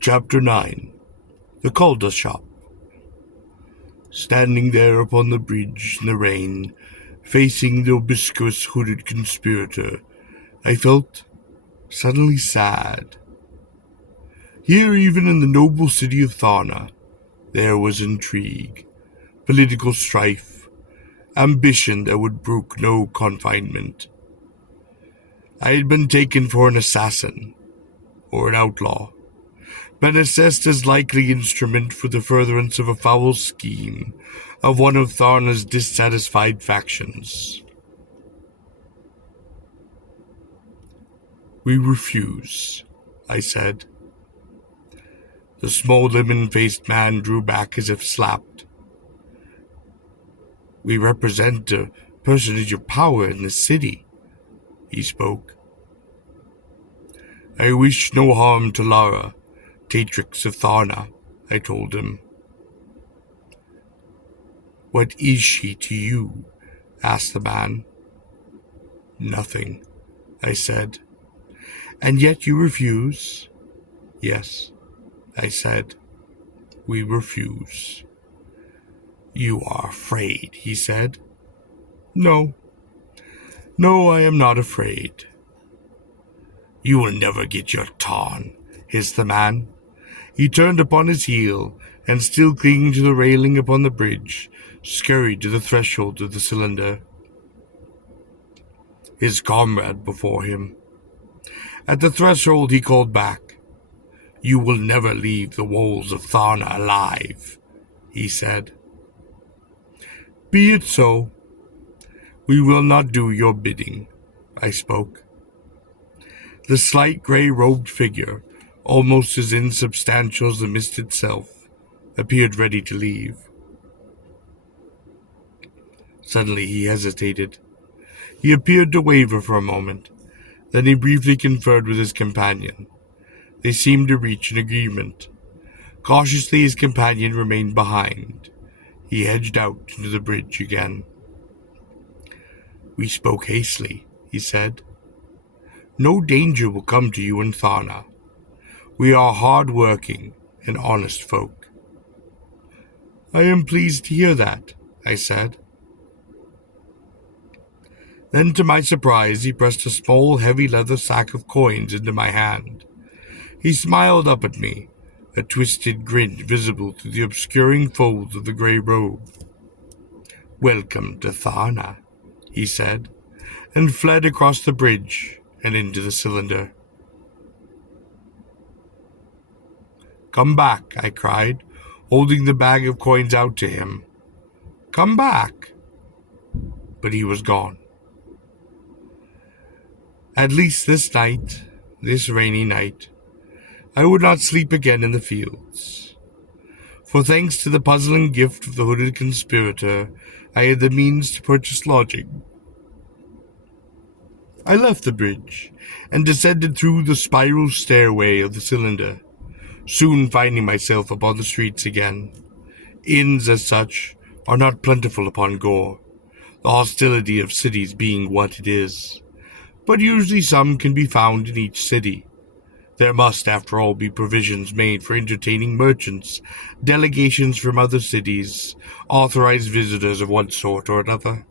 Chapter 9. The Kal Da Shop. Standing there upon the bridge in the rain, facing the obscure hooded conspirator, I felt suddenly sad. Here, even in the noble city of Tharna, there was intrigue, political strife, ambition that would brook no confinement. I had been taken for an assassin, or an outlaw, been assessed as likely instrument for the furtherance of a foul scheme of one of Tharna's dissatisfied factions. "We refuse," I said. The small lemon-faced man drew back as if slapped. "We represent a personage of power in the city," he spoke. "I wish no harm to Lara, Tatrix of Tharna," I told him. "What is she to you?" asked the man. "Nothing," I said. "And yet you refuse?" "Yes," I said. "We refuse." "You are afraid," he said. No, I am not afraid." "You will never get your Tarn," hissed the man. He turned upon his heel, and still clinging to the railing upon the bridge, scurried to the threshold of the cylinder. His comrade before him. At the threshold he called back. "You will never leave the walls of Tharna alive," he said. "Be it so. We will not do your bidding," I spoke. The slight gray-robed figure, almost as insubstantial as the mist itself, appeared ready to leave. Suddenly he hesitated. He appeared to waver for a moment. Then he briefly conferred with his companion. They seemed to reach an agreement. Cautiously his companion remained behind. He edged out into the bridge again. "We spoke hastily," he said. "No danger will come to you in Tharna. We are hard-working and honest folk." "I am pleased to hear that," I said. Then, to my surprise, he pressed a small, heavy leather sack of coins into my hand. He smiled up at me, a twisted grin visible through the obscuring folds of the gray robe. "Welcome to Tharna," he said, and fled across the bridge and into the cylinder. "Come back," I cried, holding the bag of coins out to him. "Come back." But he was gone. At least this night, this rainy night, I would not sleep again in the fields. For thanks to the puzzling gift of the hooded conspirator, I had the means to purchase lodging. I left the bridge and descended through the spiral stairway of the cylinder, soon finding myself upon the streets again. Inns, as such, are not plentiful upon Gor, the hostility of cities being what it is. But usually some can be found in each city. There must, after all, be provisions made for entertaining merchants, delegations from other cities, authorized visitors of one sort or another.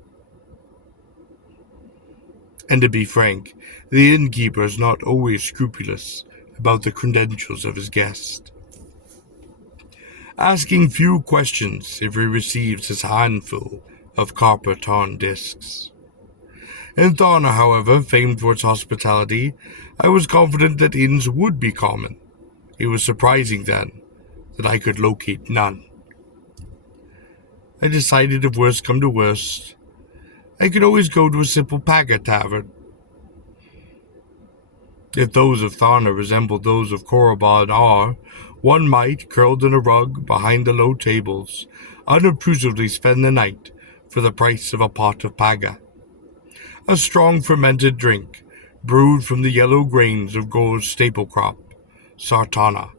And to be frank, the innkeeper is not always scrupulous about the credentials of his guest, asking few questions if he receives his handful of copper tarn discs. In Tharna, however, famed for its hospitality, I was confident that inns would be common. It was surprising, then, that I could locate none. I decided, if worst come to worst, I could always go to a simple Paga tavern. If those of Tharna resembled those of Korobah and Ar, one might, curled in a rug behind the low tables, unobtrusively spend the night for the price of a pot of Paga, a strong fermented drink brewed from the yellow grains of Gor's staple crop, Sartana,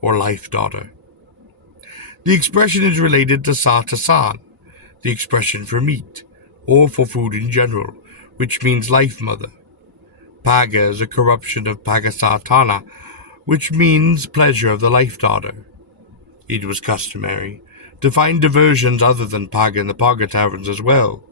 or Life Daughter. The expression is related to Satasan, the expression for meat, or for food in general, which means Life Mother. Paga is a corruption of Pagasatana, which means pleasure of the life daughter. It was customary to find diversions other than Paga in the Paga taverns as well.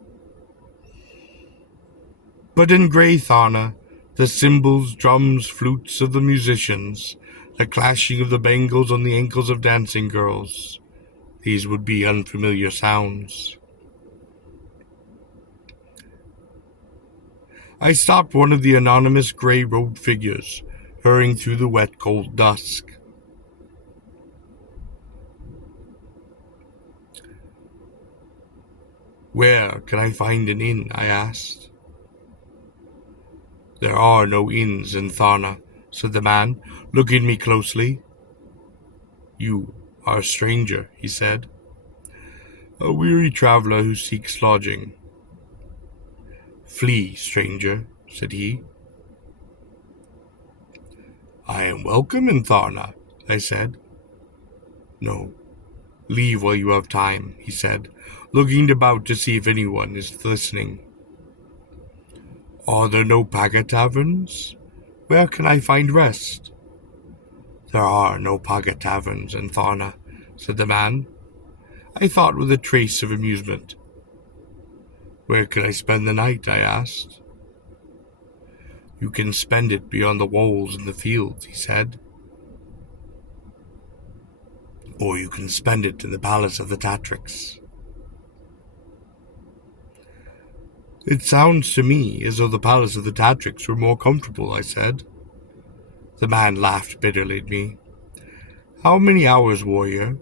But in Grey Tharna, the cymbals, drums, flutes of the musicians, the clashing of the bangles on the ankles of dancing girls, these would be unfamiliar sounds. I stopped one of the anonymous grey-robed figures, hurrying through the wet, cold dusk. "Where can I find an inn?" I asked. "There are no inns in Tharna," said the man, looking at me closely. "You are a stranger," he said. "A weary traveler who seeks lodging." "Flee, stranger," said he. "I am welcome in Tharna," I said. "No, leave while you have time," he said, looking about to see if anyone is listening. "Are there no Paga taverns? Where can I find rest?" "There are no Paga taverns in Tharna," said the man. I thought with a trace of amusement. "Where can I spend the night?" I asked. "You can spend it beyond the walls in the fields," he said. "Or you can spend it in the palace of the Tatrix." "It sounds to me as though the palace of the Tatrix were more comfortable," I said. The man laughed bitterly at me. "How many hours, warrior,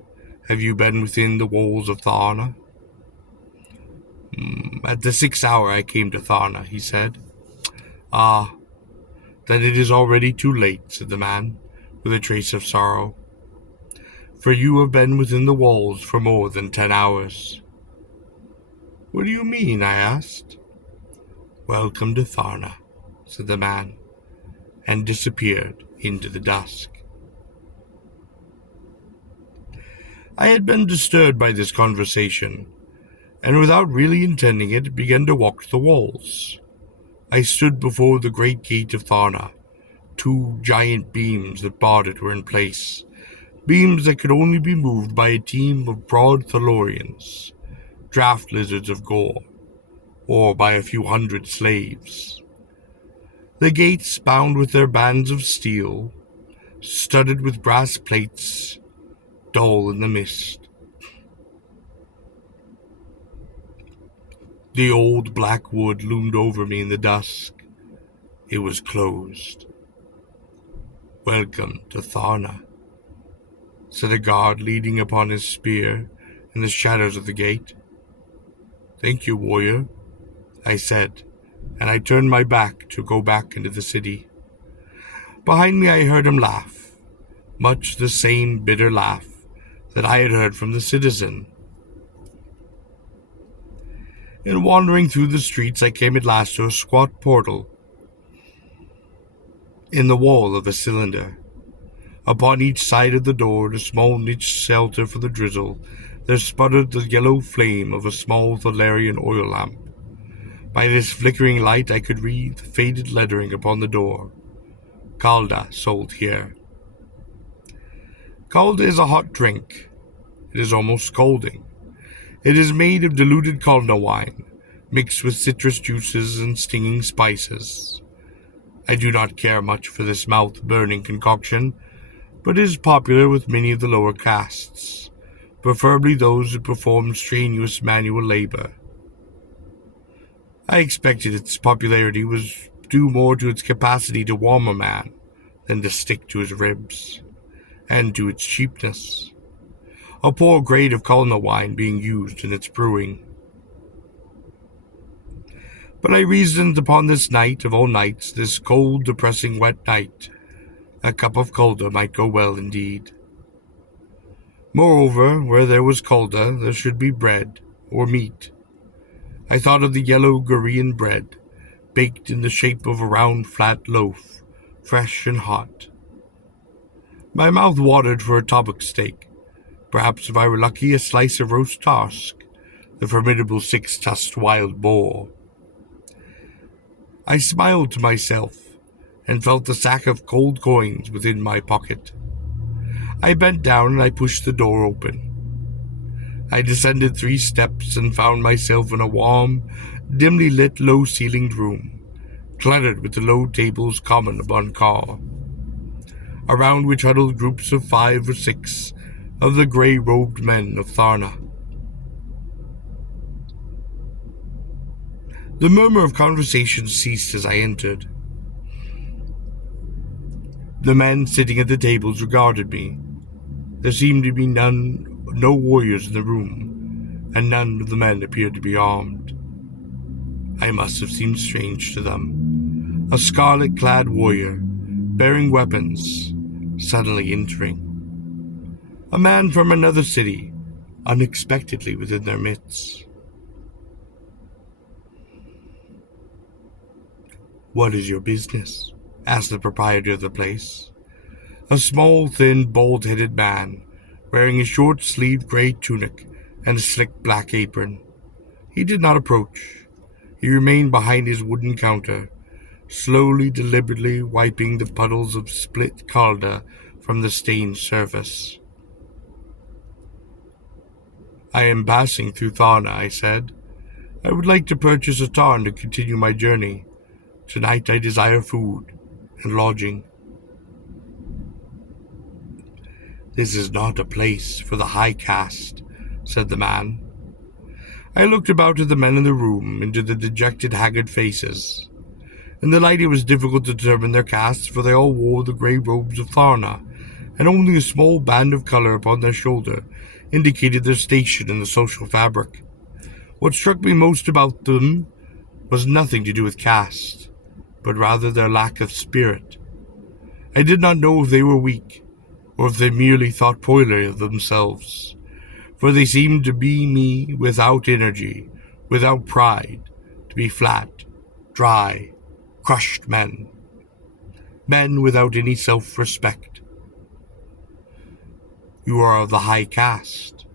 have you been within the walls of Tharna?" "At the 6th hour I came to Tharna," he said. "Ah, then it is already too late," said the man, with a trace of sorrow. "For you have been within the walls for more than 10 hours. "What do you mean?" I asked. "Welcome to Tharna," said the man, and disappeared into the dusk. I had been disturbed by this conversation, and without really intending it, began to walk to the walls. I stood before the great gate of Tharna. 2 giant beams that barred it were in place, beams that could only be moved by a team of broad Thalorians, draft lizards of Gor, or by a few hundred slaves. The gates, bound with their bands of steel, studded with brass plates, dull in the mist. The old black wood loomed over me in the dusk. It was closed. "Welcome to Tharna," said a guard leaning upon his spear in the shadows of the gate. "Thank you, warrior," I said, and I turned my back to go back into the city. Behind me I heard him laugh, much the same bitter laugh that I had heard from the citizen. In wandering through the streets, I came at last to a squat portal in the wall of a cylinder. Upon each side of the door, a small niche shelter for the drizzle, there sputtered the yellow flame of a small Thalarian oil lamp. By this flickering light I could read the faded lettering upon the door. "Kal Da sold here." Kal Da is a hot drink. It is almost scalding. It is made of diluted Kal Da wine, mixed with citrus juices and stinging spices. I do not care much for this mouth-burning concoction, but it is popular with many of the lower castes, preferably those who perform strenuous manual labor. I expected its popularity was due more to its capacity to warm a man than to stick to his ribs, and to its cheapness, a poor grade of Kulna wine being used in its brewing. But I reasoned upon this night of all nights, this cold, depressing, wet night, a cup of Kulda might go well indeed. Moreover, where there was Kulda, there should be bread, or meat. I thought of the yellow Gorean bread, baked in the shape of a round flat loaf, fresh and hot. My mouth watered for a tobak steak, perhaps if I were lucky a slice of roast tarsk, the formidable 6-tusked wild boar. I smiled to myself, and felt the sack of cold coins within my pocket. I bent down and I pushed the door open. I descended 3 steps and found myself in a warm, dimly lit, low-ceilinged room, cluttered with the low tables common upon Kar, around which huddled groups of 5 or 6 of the grey-robed men of Tharna. The murmur of conversation ceased as I entered. The men sitting at the tables regarded me. There seemed to be no warriors in the room, and none of the men appeared to be armed. I must have seemed strange to them. A scarlet-clad warrior, bearing weapons, suddenly entering. A man from another city, unexpectedly within their midst. "What is your business?" asked the proprietor of the place. A small, thin, bald-headed man, wearing a short-sleeved gray tunic and a slick black apron. He did not approach. He remained behind his wooden counter, slowly, deliberately wiping the puddles of split Kalda from the stained surface. "I am passing through Tharna," I said. "I would like to purchase a tarn to continue my journey. Tonight I desire food and lodging." "This is not a place for the high caste," said the man. I looked about at the men in the room, into the dejected, haggard faces. In the light it was difficult to determine their castes, for they all wore the grey robes of Tharna, and only a small band of colour upon their shoulder indicated their station in the social fabric. What struck me most about them was nothing to do with caste, but rather their lack of spirit. I did not know if they were weak, or if they merely thought poorly of themselves, for they seemed to be me without energy, without pride, to be flat, dry, crushed men. Men without any self-respect. "You are of the high caste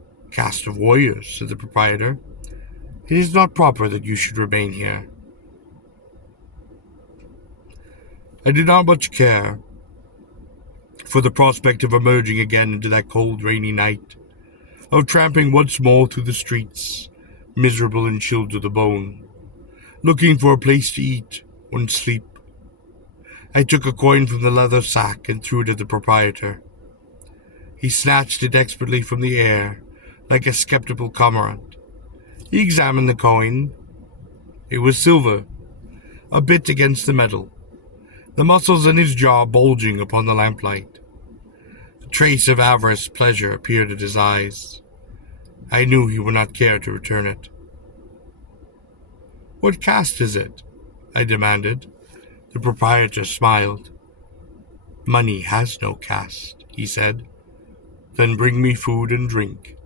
of warriors," said the proprietor. "It is not proper that you should remain here." I did not much care for the prospect of emerging again into that cold, rainy night, of tramping once more through the streets, miserable and chilled to the bone, looking for a place to eat and sleep. I took a coin from the leather sack and threw it at the proprietor. He snatched it expertly from the air, like a skeptical cormorant. He examined the coin. It was silver, a bit against the metal, the muscles in his jaw bulging upon the lamplight. A trace of avarice pleasure appeared at his eyes. I knew he would not care to return it. "What caste is it?" I demanded. The proprietor smiled. "Money has no caste," he said. "Then bring me food and drink."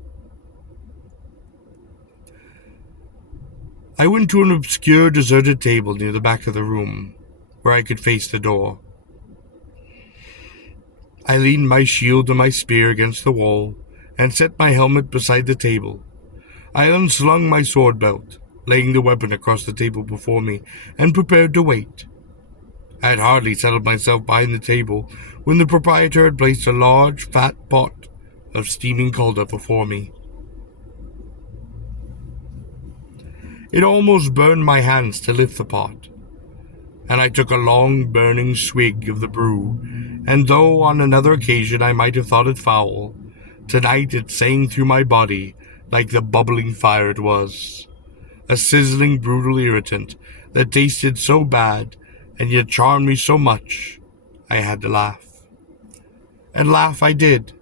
I went to an obscure, deserted table near the back of the room, where I could face the door. I leaned my shield and my spear against the wall, and set my helmet beside the table. I unslung my sword belt, laying the weapon across the table before me, and prepared to wait. I had hardly settled myself behind the table when the proprietor had placed a large, fat pot of steaming Kalda before me. It almost burned my hands to lift the pot, and I took a long, burning swig of the brew, and though on another occasion I might have thought it foul, tonight it sang through my body like the bubbling fire it was, a sizzling, brutal irritant that tasted so bad and yet charmed me so much, I had to laugh. And laugh I did.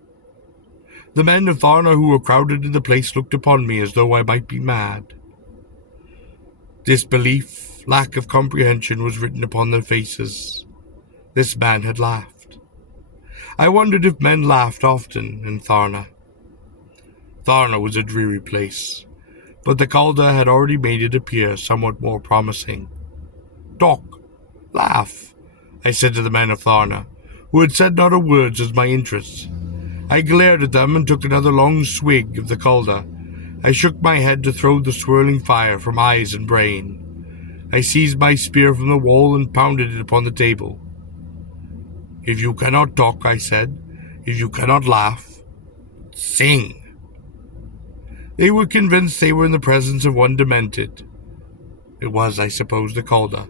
The men of Tharna who were crowded in the place looked upon me as though I might be mad. Disbelief, lack of comprehension was written upon their faces. This man had laughed. I wondered if men laughed often in Tharna. Tharna was a dreary place, but the Kalda had already made it appear somewhat more promising. "Talk, laugh," I said to the men of Tharna, who had said not a word as my interests. I glared at them and took another long swig of the Kalda. I shook my head to throw the swirling fire from eyes and brain. I seized my spear from the wall and pounded it upon the table. If you cannot talk, I said, if you cannot laugh, sing. They were convinced they were in the presence of one demented. It was, I suppose, the Kal Da.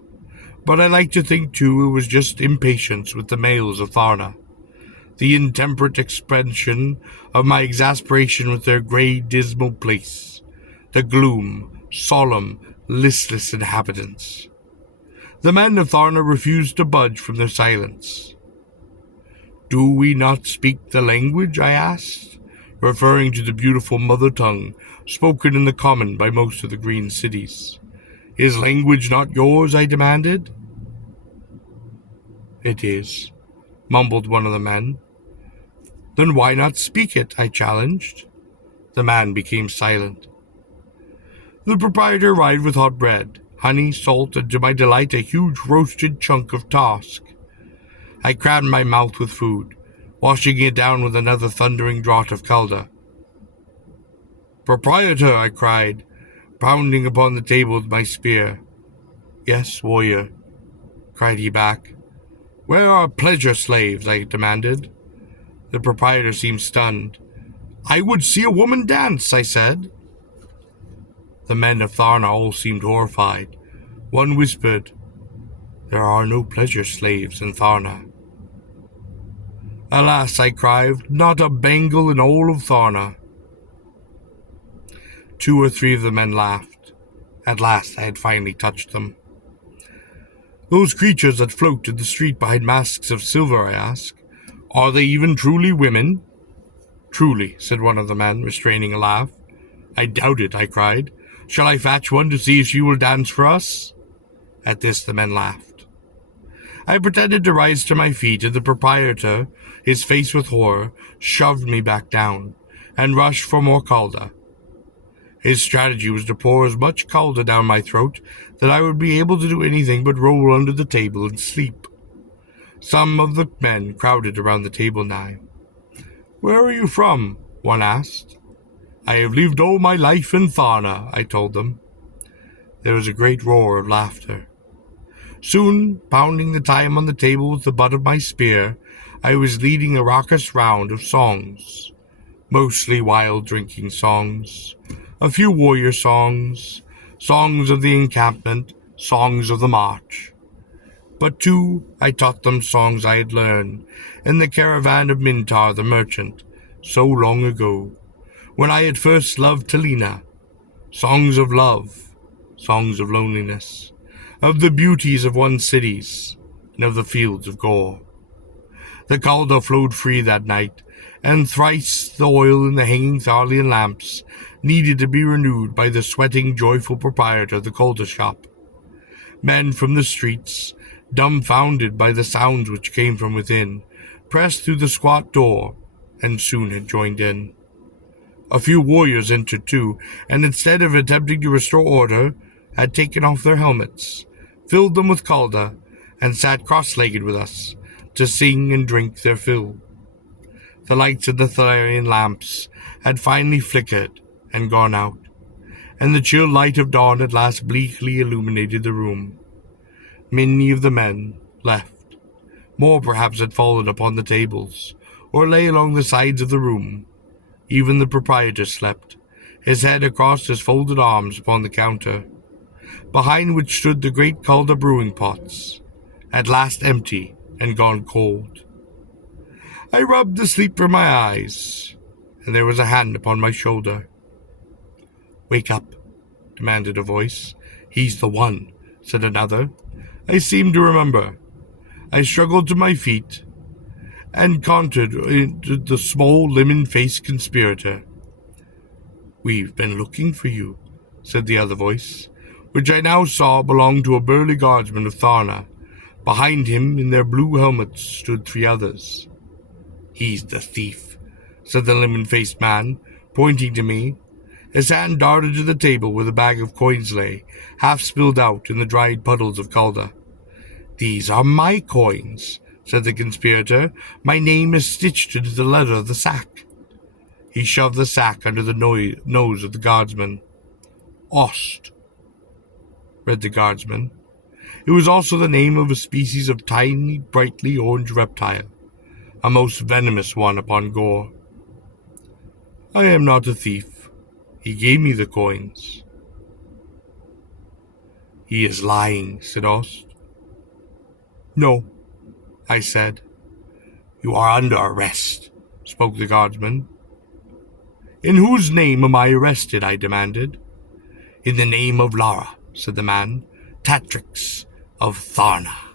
But I like to think, too, it was just impatience with the males of Tharna, the intemperate expression of my exasperation with their grey, dismal place, the gloom, solemn, listless inhabitants. The men of Tharna refused to budge from their silence. Do we not speak the language? I asked, referring to the beautiful mother tongue spoken in the common by most of the green cities. Is language not yours? I demanded. It is, mumbled one of the men. Then why not speak it? I challenged. The man became silent. The proprietor arrived with hot bread, honey, salt, and to my delight a huge roasted chunk of tosk. I crammed my mouth with food, washing it down with another thundering draught of Kal Da. Proprietor, I cried, pounding upon the table with my spear. Yes, warrior, cried he back. Where are pleasure slaves? I demanded. The proprietor seemed stunned. I would see a woman dance, I said. The men of Tharna all seemed horrified. One whispered, There are no pleasure slaves in Tharna. Alas, I cried, not a bangle in all of Tharna. 2 or 3 of the men laughed. At last I had finally touched them. Those creatures that float in the street behind masks of silver, I asked, are they even truly women? Truly, said one of the men, restraining a laugh. I doubt it, I cried. Shall I fetch one to see if she will dance for us? At this the men laughed. I pretended to rise to my feet, and the proprietor, his face with horror, shoved me back down, and rushed for more Kal Da. His strategy was to pour as much Kal Da down my throat that I would be able to do anything but roll under the table and sleep. Some of the men crowded around the table now. Where are you from? One asked. I have lived all my life in Tharna, I told them. There was a great roar of laughter. Soon, pounding the time on the table with the butt of my spear, I was leading a raucous round of songs, mostly wild drinking songs, a few warrior songs, songs of the encampment, songs of the march. But too, I taught them songs I had learned in the caravan of Mintar the merchant, so long ago, when I had first loved Talina, songs of love, songs of loneliness, of the beauties of one's cities, and of the fields of Gor. The Kal Da flowed free that night, and thrice the oil in the hanging Tharlian lamps needed to be renewed by the sweating, joyful proprietor of the Kal Da Shop. Men from the streets, dumbfounded by the sounds which came from within, pressed through the squat door, and soon had joined in. A few warriors entered too, and instead of attempting to restore order, had taken off their helmets, filled them with Kal Da, and sat cross-legged with us, to sing and drink their fill. The lights of the Tharian lamps had finally flickered and gone out, and the chill light of dawn at last bleakly illuminated the room. Many of the men left. More perhaps had fallen upon the tables, or lay along the sides of the room. Even the proprietor slept, his head across his folded arms upon the counter, behind which stood the great Kal Da brewing pots, at last empty and gone cold. I rubbed the sleep from my eyes, and there was a hand upon my shoulder. Wake up, demanded a voice. He's the one, said another. I seemed to remember. I struggled to my feet, and countered into the small, lemon-faced conspirator. We've been looking for you, said the other voice, which I now saw belonged to a burly guardsman of Tharna. Behind him, in their blue helmets, stood 3 others. He's the thief, said the lemon-faced man, pointing to me. His hand darted to the table where the bag of coins lay, half spilled out in the dried puddles of Kal Da. These are my coins, said the conspirator. My name is stitched into the leather of the sack. He shoved the sack under the nose of the guardsman. Ost, read the guardsman. It was also the name of a species of tiny, brightly orange reptile, a most venomous one upon Gor. I am not a thief. He gave me the coins. He is lying, said Ost. No, I said. You are under arrest, spoke the guardsman. In whose name am I arrested? I demanded. In the name of Lara, said the man, Tatrix of Tharna.